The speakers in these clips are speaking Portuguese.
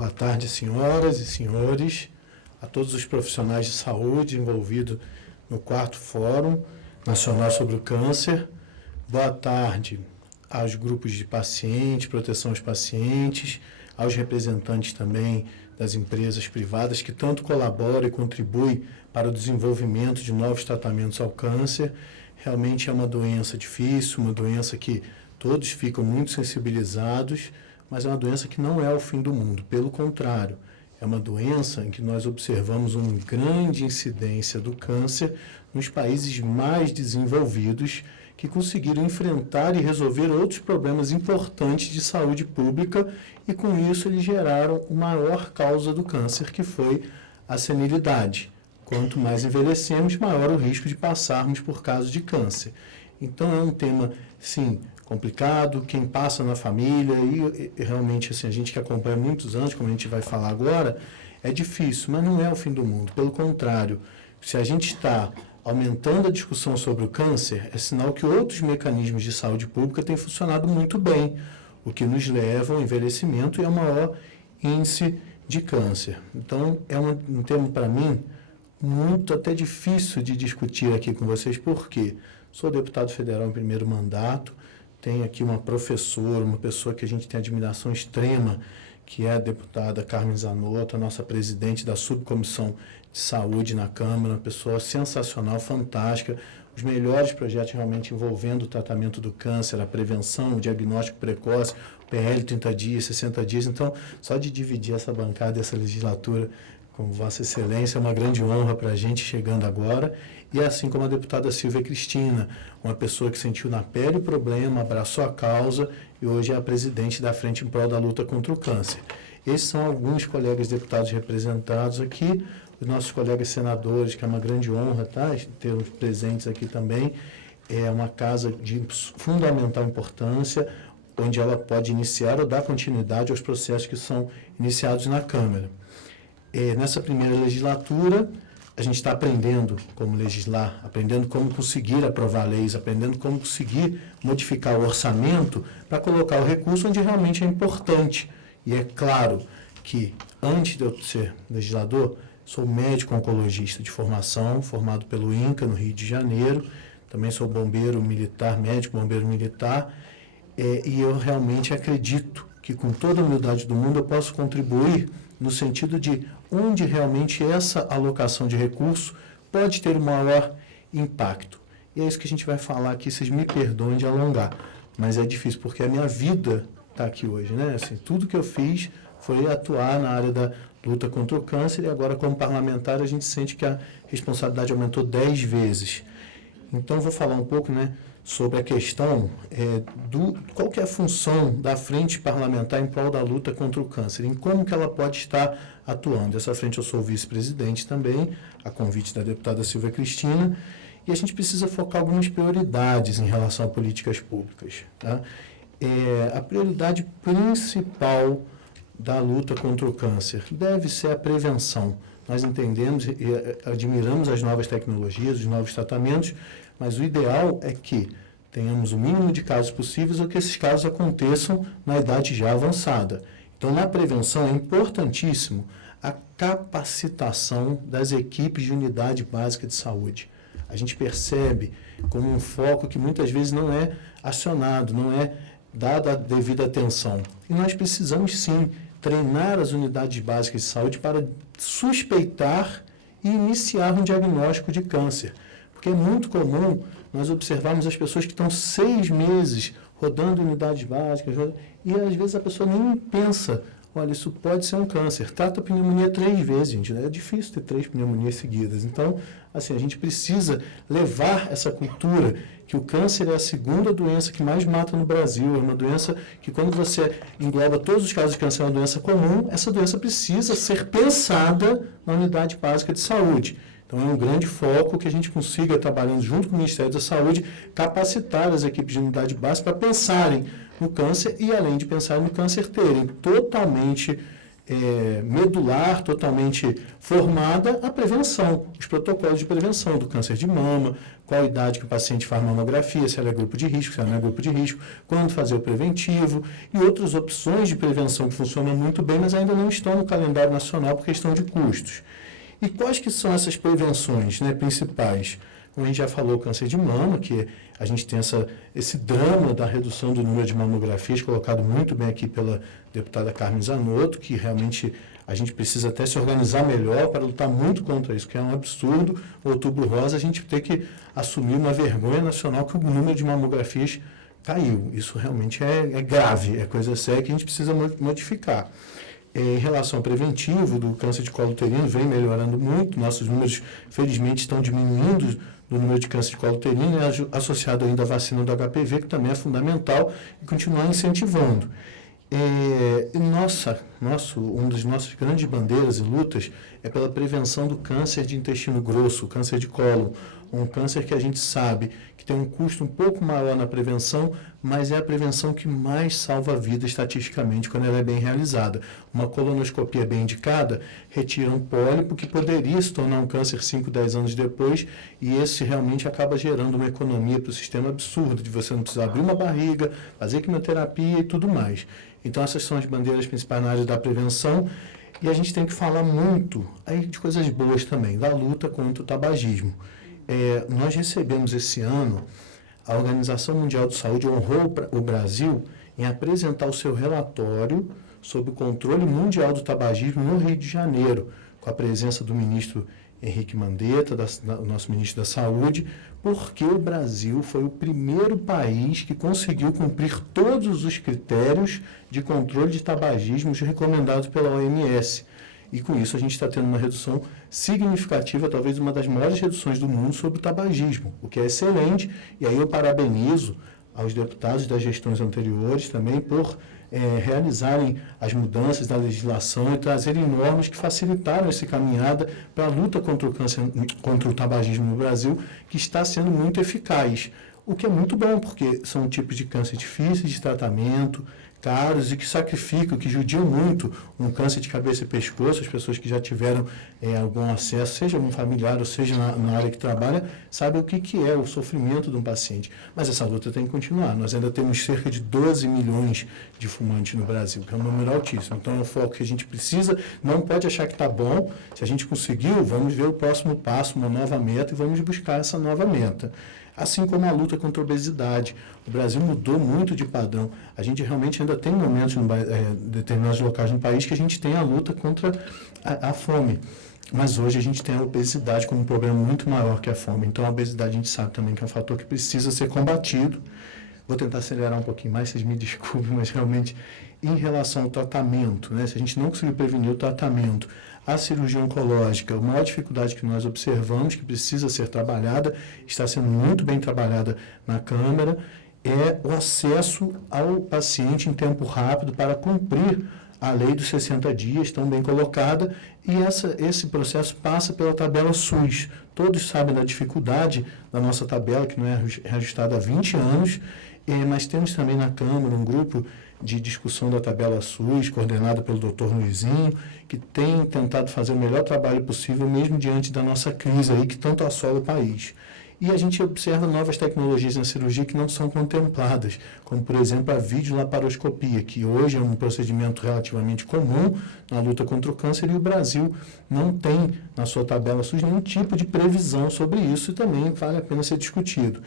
Boa tarde, senhoras e senhores, a todos os profissionais de saúde envolvidos no 4º Fórum Nacional sobre o Câncer. Boa tarde aos grupos de pacientes, proteção aos pacientes, aos representantes também das empresas privadas que tanto colaboram e contribuem para o desenvolvimento de novos tratamentos ao câncer. Realmente é uma doença difícil, uma doença que todos ficam muito sensibilizados, mas é uma doença que não é o fim do mundo. Pelo contrário, é uma doença em que nós observamos uma grande incidência do câncer nos países mais desenvolvidos que conseguiram enfrentar e resolver outros problemas importantes de saúde pública e, com isso, eles geraram a maior causa do câncer, que foi a senilidade. Quanto mais envelhecemos, maior o risco de passarmos por casos de câncer. Então, é um tema, sim, complicado, quem passa na família e realmente assim, a gente que acompanha muitos anos, como a gente vai falar agora, é difícil, mas não é o fim do mundo. Pelo contrário, se a gente está aumentando a discussão sobre o câncer, é sinal que outros mecanismos de saúde pública têm funcionado muito bem, o que nos leva ao envelhecimento e ao maior índice de câncer. Então, é um tema, para mim, muito até difícil de discutir aqui com vocês, porque sou deputado federal em primeiro mandato, tenho aqui uma professora, uma pessoa que a gente tem admiração extrema, que é a deputada Carmen Zanotto, a nossa presidente da Subcomissão de Saúde na Câmara, uma pessoa sensacional, fantástica, os melhores projetos realmente envolvendo o tratamento do câncer, a prevenção, o diagnóstico precoce, o PL 30 dias, 60 dias. Então, só de dividir essa bancada, essa legislatura com Vossa Excelência, é uma grande honra para a gente chegando agora. E assim como a deputada Silvia Cristina, uma pessoa que sentiu na pele o problema, abraçou a causa e hoje é a presidente da Frente em Prol da Luta contra o Câncer. Esses são alguns colegas deputados representados aqui, os nossos colegas senadores, que é uma grande honra, tá, ter-os presentes aqui também. É uma casa de fundamental importância, onde ela pode iniciar ou dar continuidade aos processos que são iniciados na Câmara. Nessa primeira legislatura, a gente está aprendendo como legislar, aprendendo como conseguir aprovar leis, aprendendo como conseguir modificar o orçamento para colocar o recurso onde realmente é importante. E é claro que, antes de eu ser legislador, sou médico oncologista de formação, formado pelo INCA, no Rio de Janeiro. Também sou bombeiro militar, médico bombeiro militar. E eu realmente acredito que, com toda a humildade do mundo, eu posso contribuir no sentido de onde realmente essa alocação de recurso pode ter o maior impacto. E é isso que a gente vai falar aqui, vocês me perdoem de alongar, mas é difícil, porque a minha vida está aqui hoje, né? Assim, tudo que eu fiz foi atuar na área da luta contra o câncer, e agora, como parlamentar, a gente sente que a responsabilidade aumentou 10 vezes. Então, eu vou falar um pouco, né, sobre a questão qual que é a função da frente parlamentar em prol da luta contra o câncer, em como que ela pode estar atuando. Essa frente eu sou vice-presidente também, a convite da deputada Silvia Cristina, e a gente precisa focar algumas prioridades em relação a políticas públicas. Tá? A prioridade principal da luta contra o câncer deve ser a prevenção. Nós entendemos e admiramos as novas tecnologias, os novos tratamentos, mas o ideal é que tenhamos o mínimo de casos possíveis ou que esses casos aconteçam na idade já avançada. Então, na prevenção, é importantíssimo a capacitação das equipes de unidade básica de saúde. A gente percebe como um foco que muitas vezes não é acionado, não é dada a devida atenção. E nós precisamos, sim, treinar as unidades básicas de saúde para suspeitar e iniciar um diagnóstico de câncer. Porque é muito comum nós observarmos as pessoas que estão 6 meses rodando unidades básicas, e às vezes a pessoa nem pensa, olha, isso pode ser um câncer. Trata a pneumonia 3 vezes, gente, né? É difícil ter 3 pneumonias seguidas. Então, assim, a gente precisa levar essa cultura que o câncer é a segunda doença que mais mata no Brasil. É uma doença que, quando você engloba todos os casos de câncer, é uma doença comum. Essa doença precisa ser pensada na unidade básica de saúde. Então, é um grande foco que a gente consiga, trabalhando junto com o Ministério da Saúde, capacitar as equipes de unidade básica para pensarem no câncer e, além de pensar no câncer, terem totalmente medular, totalmente formada, a prevenção, os protocolos de prevenção do câncer de mama, qual a idade que o paciente faz mamografia, se ela é grupo de risco, se ela não é grupo de risco, quando fazer o preventivo e outras opções de prevenção que funcionam muito bem, mas ainda não estão no calendário nacional por questão de custos. E quais que são essas prevenções, né, principais? Como a gente já falou, o câncer de mama, que a gente tem esse drama da redução do número de mamografias, colocado muito bem aqui pela deputada Carmen Zanotto, que realmente a gente precisa até se organizar melhor para lutar muito contra isso, que é um absurdo. O Outubro Rosa, a gente ter que assumir uma vergonha nacional que o número de mamografias caiu. Isso realmente é grave, é coisa séria que a gente precisa modificar. Em relação ao preventivo do câncer de colo uterino, vem melhorando muito, nossos números, felizmente, estão diminuindo do número de câncer de colo uterino, associado ainda à vacina do HPV, que também é fundamental, e continuar incentivando. Uma das nossas grandes bandeiras e lutas é pela prevenção do câncer de intestino grosso, o câncer de cólon, um câncer que a gente sabe que tem um custo um pouco maior na prevenção, mas é a prevenção que mais salva a vida estatisticamente quando ela é bem realizada. Uma colonoscopia bem indicada retira um pólipo que poderia se tornar um câncer 5, 10 anos depois, e esse realmente acaba gerando uma economia para o sistema absurda, de você não precisar abrir uma barriga, fazer quimioterapia e tudo mais. Então, essas são as bandeiras principais na área da prevenção, e a gente tem que falar muito aí de coisas boas também, da luta contra o tabagismo. Nós recebemos esse ano, a Organização Mundial de Saúde honrou o Brasil em apresentar o seu relatório sobre o controle mundial do tabagismo no Rio de Janeiro, com a presença do ministro Henrique Mandetta, o nosso ministro da Saúde, porque o Brasil foi o primeiro país que conseguiu cumprir todos os critérios de controle de tabagismo recomendados pela OMS. E com isso a gente está tendo uma redução significativa, talvez uma das maiores reduções do mundo sobre o tabagismo, o que é excelente. E aí eu parabenizo aos deputados das gestões anteriores também por realizarem as mudanças da legislação e trazerem normas que facilitaram essa caminhada para a luta contra o câncer, contra o tabagismo no Brasil, que está sendo muito eficaz. O que é muito bom, porque são tipos de câncer difíceis de tratamento, caros e que sacrificam, que judiam muito um câncer de cabeça e pescoço. As pessoas que já tiveram algum acesso, seja um familiar ou seja na área que trabalha, sabem o que é o sofrimento de um paciente. Mas essa luta tem que continuar. Nós ainda temos cerca de 12 milhões de fumantes no Brasil, que é um número altíssimo. Então é um foco que a gente precisa, não pode achar que está bom. Se a gente conseguiu, vamos ver o próximo passo, uma nova meta, e vamos buscar essa nova meta. Assim como a luta contra a obesidade. O Brasil mudou muito de padrão. A gente realmente ainda tem momentos em determinados locais no país que a gente tem a luta contra a fome. Mas hoje a gente tem a obesidade como um problema muito maior que a fome. Então a obesidade a gente sabe também que é um fator que precisa ser combatido. Vou tentar acelerar um pouquinho mais, vocês me desculpem, mas realmente em relação ao tratamento, né? Se a gente não conseguir prevenir o tratamento, a cirurgia oncológica, a maior dificuldade que nós observamos, que precisa ser trabalhada, está sendo muito bem trabalhada na Câmara, é o acesso ao paciente em tempo rápido para cumprir a lei dos 60 dias, tão bem colocada, e esse processo passa pela tabela SUS. Todos sabem da dificuldade da nossa tabela, que não é reajustada há 20 anos, mas temos também na Câmara um grupo de discussão da tabela SUS, coordenado pelo Dr. Luizinho, que tem tentado fazer o melhor trabalho possível, mesmo diante da nossa crise aí, que tanto assola o país. E a gente observa novas tecnologias na cirurgia que não são contempladas, como, por exemplo, a videolaparoscopia, que hoje é um procedimento relativamente comum na luta contra o câncer, e o Brasil não tem na sua tabela SUS nenhum tipo de previsão sobre isso, e também vale a pena ser discutido.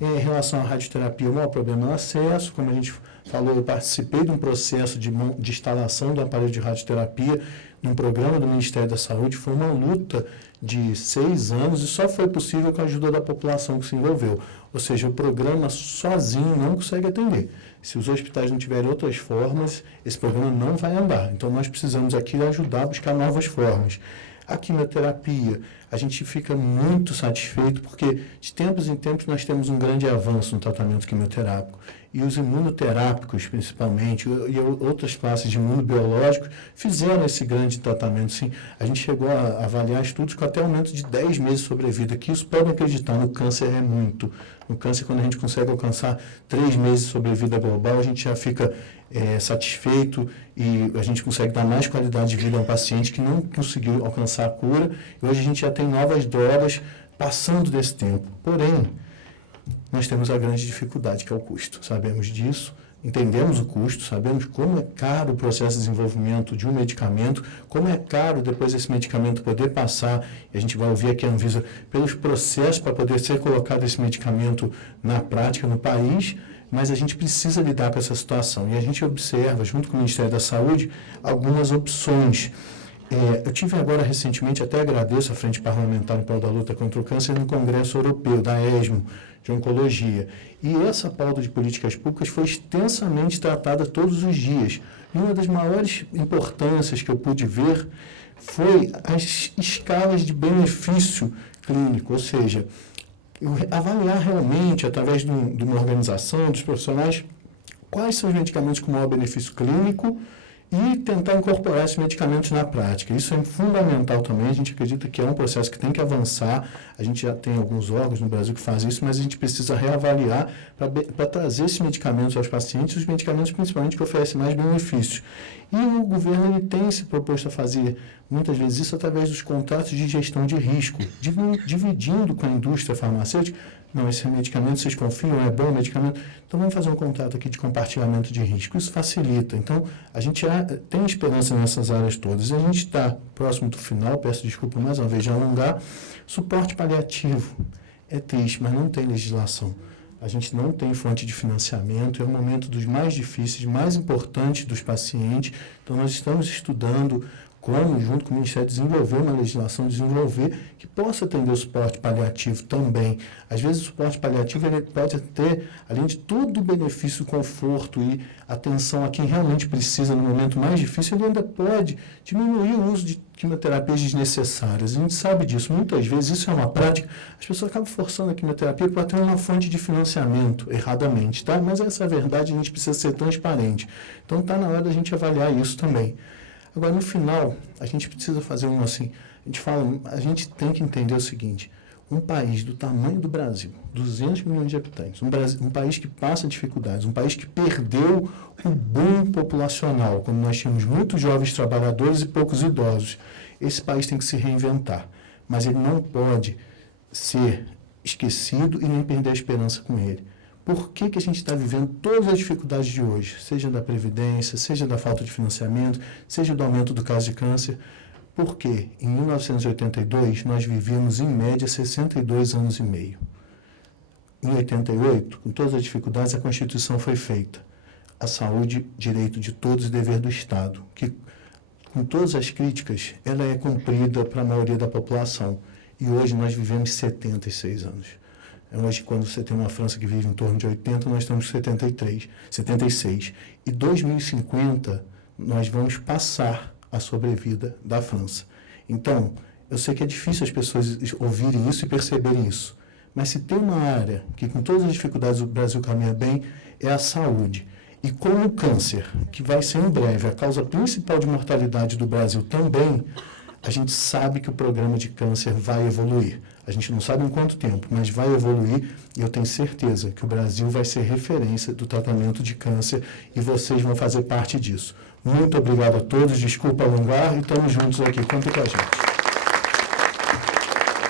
Em relação à radioterapia, o maior problema é o acesso. Como a gente falou, eu participei de um processo de instalação do aparelho de radioterapia num programa do Ministério da Saúde. Foi uma luta de 6 anos e só foi possível com a ajuda da população que se envolveu. Ou seja, o programa sozinho não consegue atender. Se os hospitais não tiverem outras formas, esse programa não vai andar. Então, nós precisamos aqui ajudar a buscar novas formas. A quimioterapia, a gente fica muito satisfeito porque de tempos em tempos nós temos um grande avanço no tratamento quimioterápico. E os imunoterápicos, principalmente, e outras classes de imunobiológicos, fizeram esse grande tratamento. Sim, a gente chegou a avaliar estudos com até aumento de 10 meses de sobrevida, que isso podem acreditar, no câncer é muito. No câncer, quando a gente consegue alcançar 3 meses de sobrevida global, a gente já fica satisfeito e a gente consegue dar mais qualidade de vida a um paciente que não conseguiu alcançar a cura. E hoje a gente já tem novas drogas passando desse tempo. Porém, nós temos a grande dificuldade, que é o custo. Sabemos disso, entendemos o custo, sabemos como é caro o processo de desenvolvimento de um medicamento, como é caro depois esse medicamento poder passar, e a gente vai ouvir aqui a Anvisa, pelos processos para poder ser colocado esse medicamento na prática no país, mas a gente precisa lidar com essa situação. E a gente observa, junto com o Ministério da Saúde, algumas opções. Eu tive agora recentemente, até agradeço a Frente Parlamentar em prol da luta contra o câncer no Congresso Europeu, da ESMO, de Oncologia. E essa pauta de políticas públicas foi extensamente tratada todos os dias. E uma das maiores importâncias que eu pude ver foi as escalas de benefício clínico, ou seja, avaliar realmente, através de uma organização, dos profissionais, quais são os medicamentos com maior benefício clínico e tentar incorporar esses medicamentos na prática. Isso é fundamental também, a gente acredita que é um processo que tem que avançar, a gente já tem alguns órgãos no Brasil que fazem isso, mas a gente precisa reavaliar para trazer esses medicamentos aos pacientes, os medicamentos principalmente que oferecem mais benefícios. E o governo ele tem se proposto a fazer, muitas vezes, isso através dos contratos de gestão de risco, dividindo com a indústria farmacêutica. Não, esse medicamento vocês confiam, é bom o medicamento? Então vamos fazer um contrato aqui de compartilhamento de risco. Isso facilita. Então, a gente já tem esperança nessas áreas todas. A gente está próximo do final, peço desculpa mais uma vez de alongar. Suporte paliativo. É triste, mas não tem legislação. A gente não tem fonte de financiamento, é um momento dos mais difíceis, mais importantes dos pacientes. Então, nós estamos estudando como, junto com o Ministério, desenvolver uma legislação, que possa atender o suporte paliativo também. Às vezes, o suporte paliativo ele pode ter, além de todo o benefício, conforto e atenção a quem realmente precisa no momento mais difícil, ele ainda pode diminuir o uso de quimioterapias desnecessárias. A gente sabe disso. Muitas vezes, isso é uma prática, as pessoas acabam forçando a quimioterapia para ter uma fonte de financiamento, erradamente, tá? Mas essa é a verdade, a gente precisa ser transparente. Então, está na hora da gente avaliar isso também. Agora, no final, a gente precisa fazer a gente tem que entender o seguinte, um país do tamanho do Brasil, 200 milhões de habitantes, um país que passa dificuldades, um país que perdeu o boom populacional, quando nós tínhamos muitos jovens trabalhadores e poucos idosos, esse país tem que se reinventar, mas ele não pode ser esquecido e nem perder a esperança com ele. Por que a gente está vivendo todas as dificuldades de hoje, seja da Previdência, seja da falta de financiamento, seja do aumento do caso de câncer? Porque em 1982 nós vivíamos em média 62 anos e meio. Em 88, com todas as dificuldades, a Constituição foi feita. A saúde, direito de todos e dever do Estado, que com todas as críticas, ela é cumprida para a maioria da população. E hoje nós vivemos 76 anos. Hoje, quando você tem uma França que vive em torno de 80, nós estamos 76. E 2050, nós vamos passar a sobrevida da França. Então, eu sei que é difícil as pessoas ouvirem isso e perceberem isso. Mas se tem uma área que, com todas as dificuldades, o Brasil caminha bem, é a saúde. E com o câncer, que vai ser em breve a causa principal de mortalidade do Brasil também, a gente sabe que o programa de câncer vai evoluir. A gente não sabe em quanto tempo, mas vai evoluir e eu tenho certeza que o Brasil vai ser referência do tratamento de câncer e vocês vão fazer parte disso. Muito obrigado a todos, desculpa alongar e estamos juntos aqui. Conta com a gente.